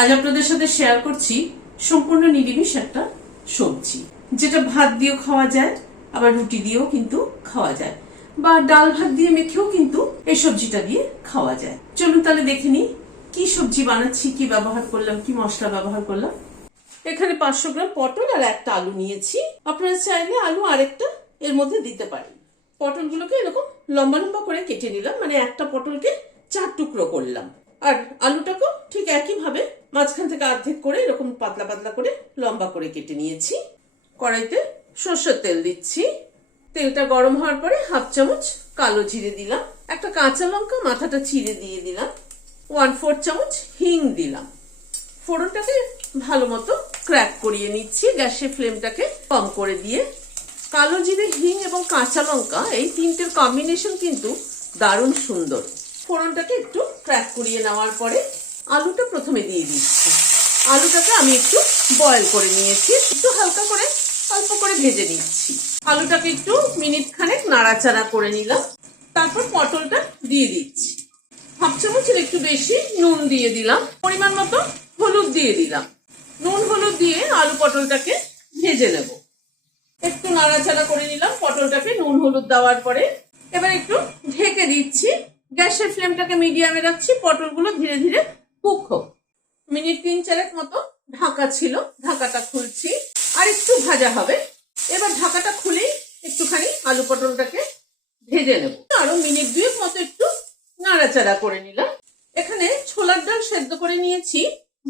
আজ আপনাদের সাথে শেয়ার করছি সম্পূর্ণ নিরামিষ একটা সবজি, যেটা ভাত দিয়েও খাওয়া যায়, আবার রুটি দিয়েও কিন্তু খাওয়া যায়, বা ডাল ভাত দিয়ে মেখেও কিন্তু এই সবজিটা দিয়ে খাওয়া যায়। চলুন তাহলে দেখে নিই কি সবজি বানাচ্ছি, কি ব্যবহার করলাম, কি মশলা ব্যবহার করলাম। এখানে 500 গ্রাম পটল আর একটা আলু নিয়েছি। আপনারা চাইলে আলু আরেকটা এর মধ্যে দিতে পারেন। পটলগুলোকে এরকম লম্বা লম্বা করে কেটে নিলাম, মানে একটা পটলকে 4 টুকরো করলাম। আর আলুটাকেও ঠিক একই ভাবে মাঝখান থেকে অর্ধেক করে এরকম পাতলা পাতলা করে লম্বা করে কেটে নিয়েছি। কড়াইতে সরষের তেল দিচ্ছি। তেলটা গরম হওয়ার পরে 1/2 চামচ কালো জিরে দিলাম, একটা কাঁচা লঙ্কা মাথাটা চিড়ে দিয়ে দিলাম, 1/4 চামচ হিং দিলাম। ফোড়নটাকে ভালো মতো ক্র্যাক করিয়ে নিচ্ছি, গ্যাসের ফ্লেমটাকে কম করে দিয়ে। কালো জিরে, হিং এবং কাঁচা লঙ্কা এই তিনটের কম্বিনেশন কিন্তু দারুণ সুন্দর। ফোড়নটাকে একটু ক্র্যাক করিয়ে নেওয়ার পরে আলুটা প্রথমে দিয়ে দিচ্ছি। আলুটাকে আমি একটু বয়েল করে নিয়েছি, একটু হালকা করে অল্প করে ভেজে নিচ্ছি। আলুটাকে একটু মিনিট খানেক নাড়াচাড়া করে নিলাম, তারপর পটলটা দিয়ে দিচ্ছি। 1/2 চামচের একটু বেশি নুন দিয়ে দিলাম, পরিমাণ মতো হলুদ দিয়ে দিলাম। নুন হলুদ দিয়ে আলু পটলটাকে ভেজে নেব। একটু নাড়াচাড়া করে নিলাম পটলটাকে নুন হলুদ দেওয়ার পরে। এবার একটু ঢেকে দিচ্ছি, গ্যাসের ফ্লেমটাকে মিডিয়ামে রাখছি। পটলগুলো ধীরে ধীরে কুক হোক। মিনিট 3-4 মতো ঢাকা ছিল, ঢাকাটা খুলছি। আর একটু ভাজা হবে। এবার ঢাকাটা খুলেই একটুখানি আলু পটলটাকে ভেজে নেব। আরো মিনিট 2 মতো একটু নাড়াচাড়া করে নিলাম। এখানে ছোলার ডাল সেদ্ধ করে নিয়েছি,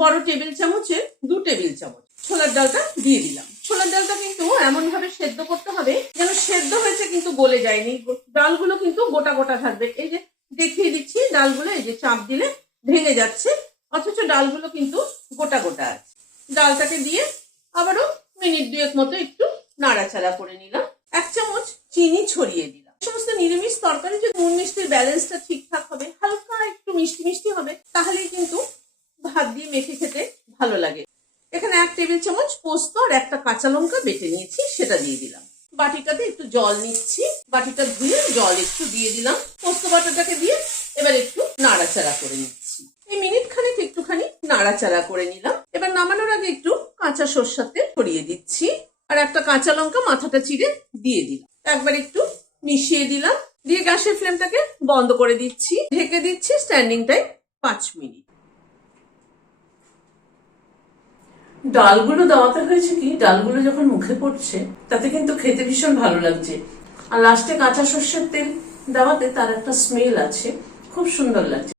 বড় টেবিল চামচের 2 টেবিল চামচ ছোলার ডালটা দিয়ে দিলাম। ছোলার ডালটা কিন্তু এমন ভাবে সেদ্ধ করতে হবে যেন সেদ্ধ হয়েছে কিন্তু গলে যায়নি, ডালগুলো কিন্তু গোটা গোটা থাকবে। এই যে দেখিয়ে দিচ্ছি, ডালগুলো এই যে চাপ দিলে ভেঙে যাচ্ছে, অথচ ডালগুলো কিন্তু গোটা গোটা আছে। ডালটাকে দিয়ে আবারও মিনিট 2 মতো একটু নাড়াচাড়া করে নিলাম। 1 চামচ চিনি ছড়িয়ে দিলাম। সমস্ত নিরামিষ তরকারি যে নুন মিষ্টির ব্যালেন্সটা ঠিকঠাক হবে, হালকা একটু মিষ্টি মিষ্টি হবে, তাহলেই কিন্তু ভাত দিয়ে মেখে খেতে ভালো লাগে। এখানে 1 টেবিল চামচ পোস্ত আর একটা কাঁচা লঙ্কা বেটে নিয়েছি, সেটা দিয়ে দিলাম। বাটিটাতে একটু জল নিচ্ছি, বাটিটা ধুয়ে জল একটু দিয়ে দিলাম। পোস্ত বাটাটাকে দিয়ে এবার একটু নাড়াচাড়া করে নিচ্ছি। এই মিনিট খানেক একটুখানি নাড়াচাড়া করে নিলাম। এবার নামানোর আগে একটু কাঁচা সরষের তেল ছড়িয়ে দিচ্ছি, আর একটা কাঁচা লঙ্কা মাথাটা চিড়ে দিয়ে দিলাম। একবার একটু মিশিয়ে দিলাম, দিয়ে গ্যাসের ফ্লেমটাকে বন্ধ করে দিচ্ছি। ঢেকে দিচ্ছি স্ট্যান্ডিং টাইম 5 মিনিট। ডালগুলো দেওয়াতে হয়েছে কি, ডালগুলো যখন মুখে পড়ছে তাতে কিন্তু খেতে ভীষণ ভালো লাগছে। আর লাস্টে কাঁচা সরষের তেল দেওয়াতে তার একটা স্মেল আছে, খুব সুন্দর লাগছে।